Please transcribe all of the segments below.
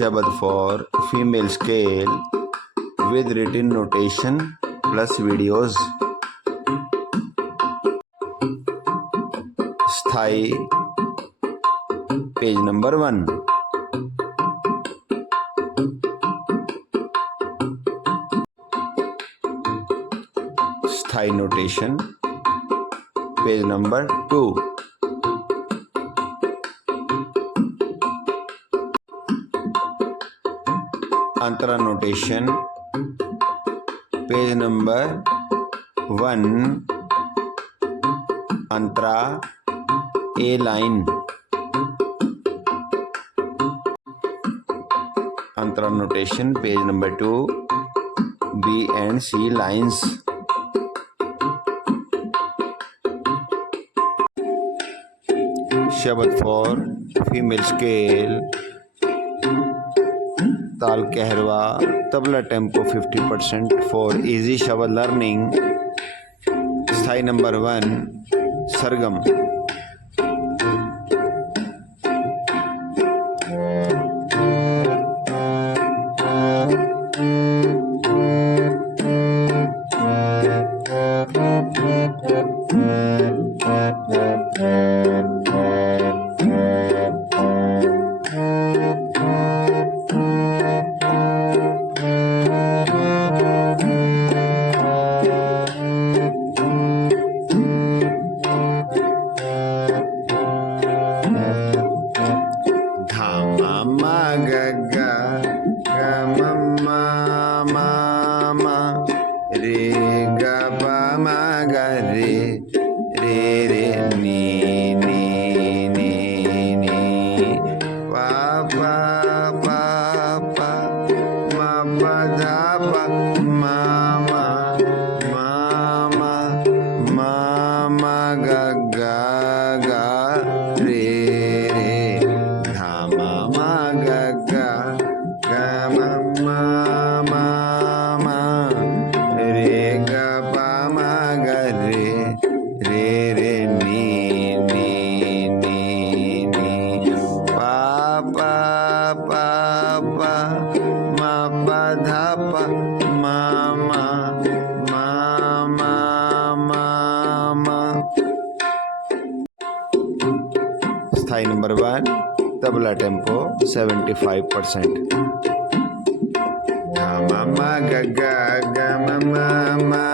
शब्द for female scale with written notation plus videos स्थायी page number one स्थायी notation page number two अंतरा notation page number one अंतरा A line Antara notation page number two B and C lines शब्द for female scale ताल Kaharwa, tabla tempo 50 percent for easy shower learning स्थायी number one Sargam. thank you tie number one tabla tempo 75 percent गा मा गा गा मा मा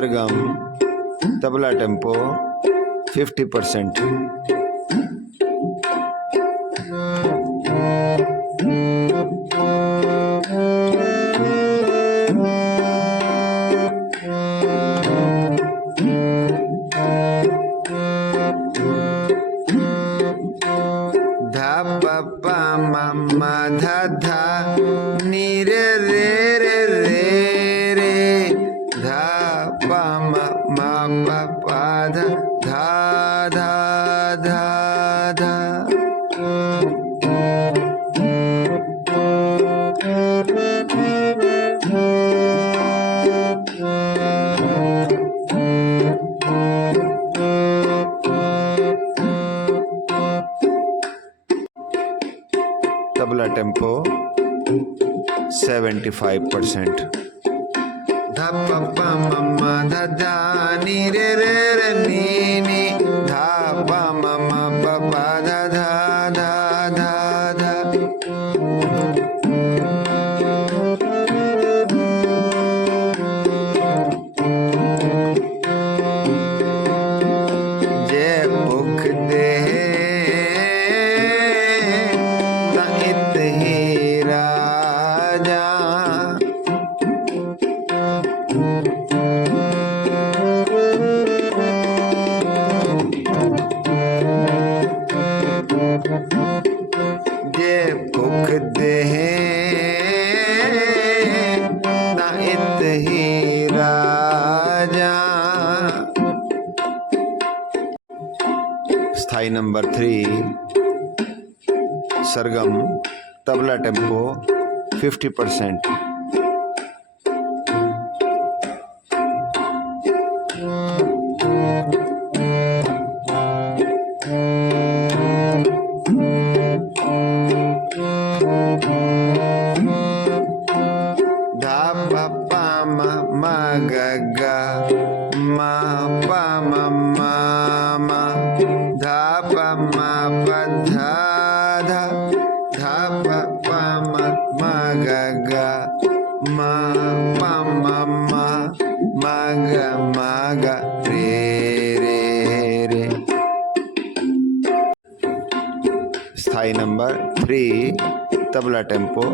सरगम tabla tempo 50 percent 75 percent. హే రాజా స్థాయి నంబర్ త్రీ सरगम तबला टेम्पो 50 परसेंट ధ ప ప మ మ గ గ మ ప మ మ మ గ మ గ రే రే రే స్థాయి number three tabla tempo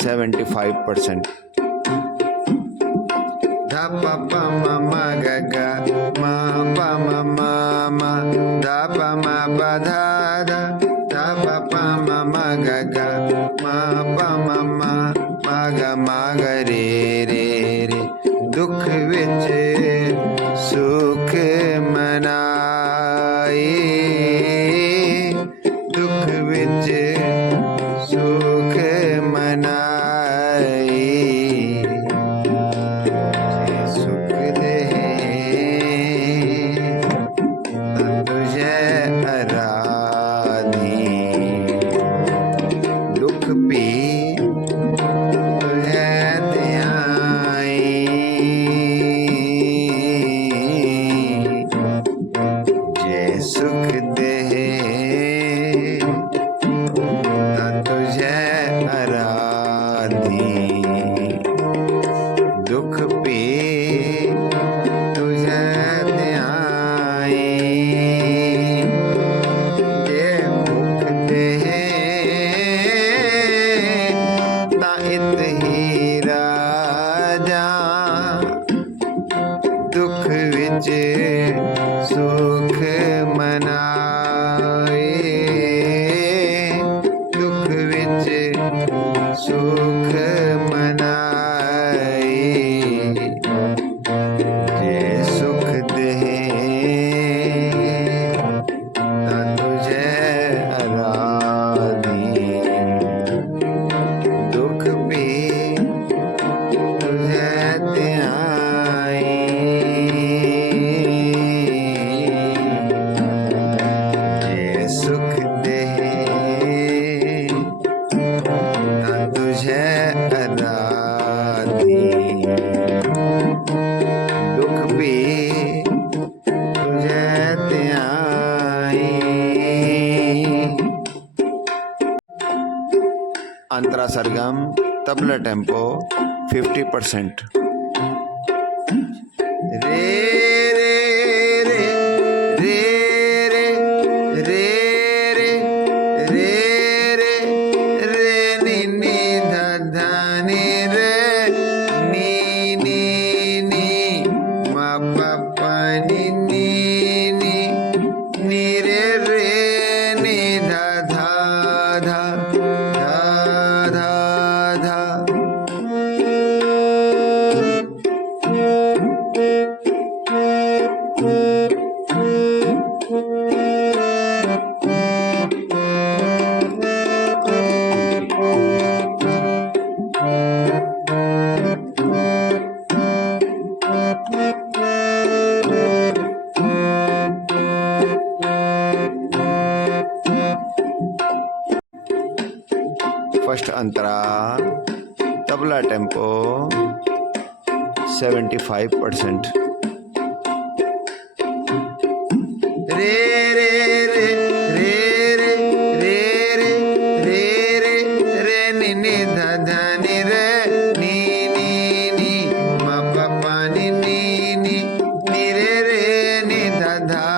seventy five percent ధ ప ప మ మ గ గ మ ప మ మ మ ధ ప మ ప ధ ధ pa pa ma ma ga. Ga ma pa ma ma ma ga ma ga re re re. Dukh ਵਿੱਚ sukh ਮਨਾ ti. तबला टेंपो 50 परसेंट रे अंतरा तबला टेम्पो 75 परसेंट रे रे रे रे रे रे रे रे रे रे नि नि ध ध नि रे नि नि नि म प प नि नि नि नि रे रे नि ध ध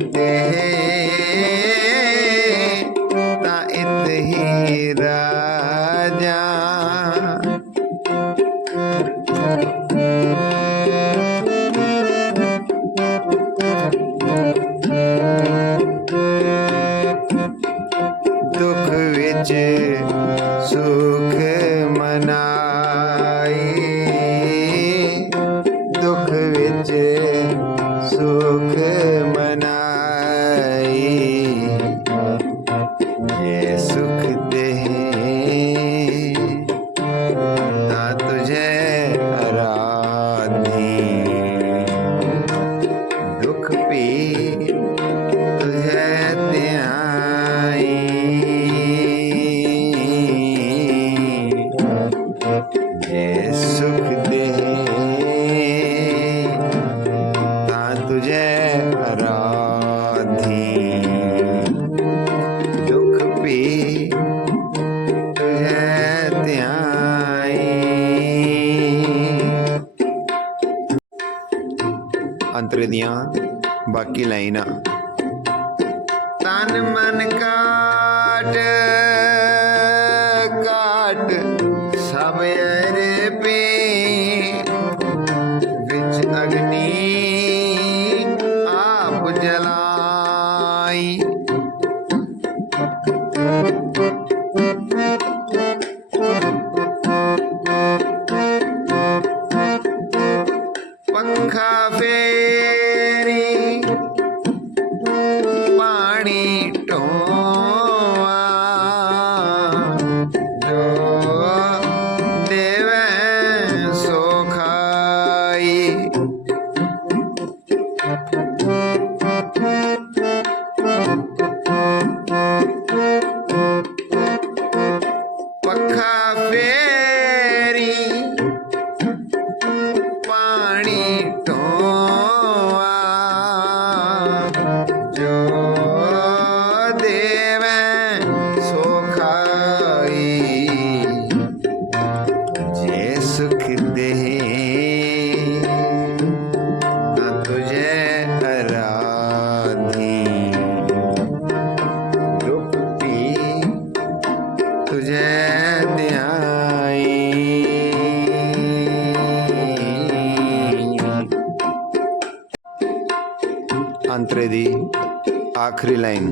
Yeah. కోకిలైన తాను మనకా तुझे दिहाई अंतरे दी आखिरी line.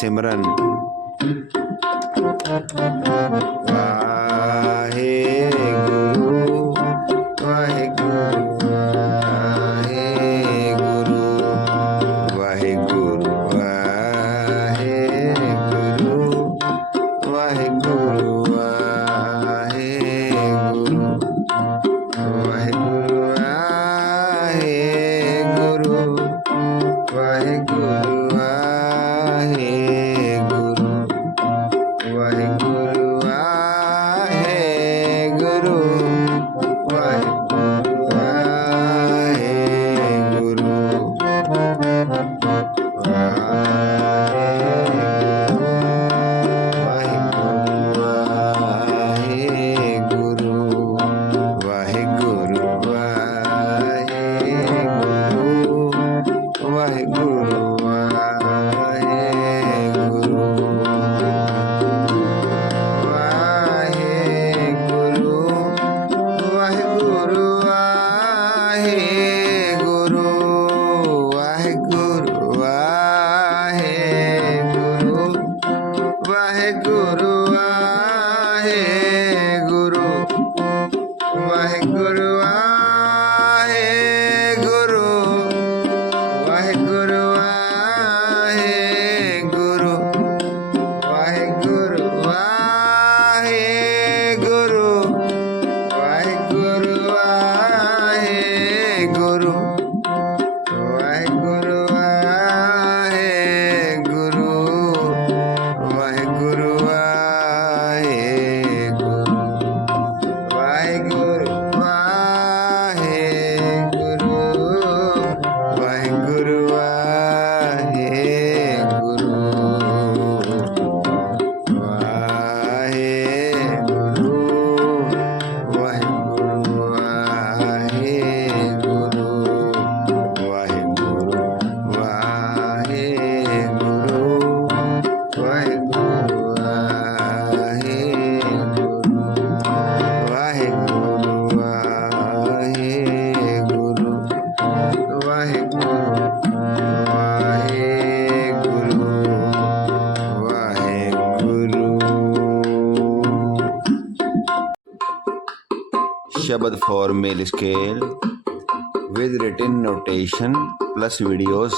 sembran Shabad for Male Scale with written notation plus videos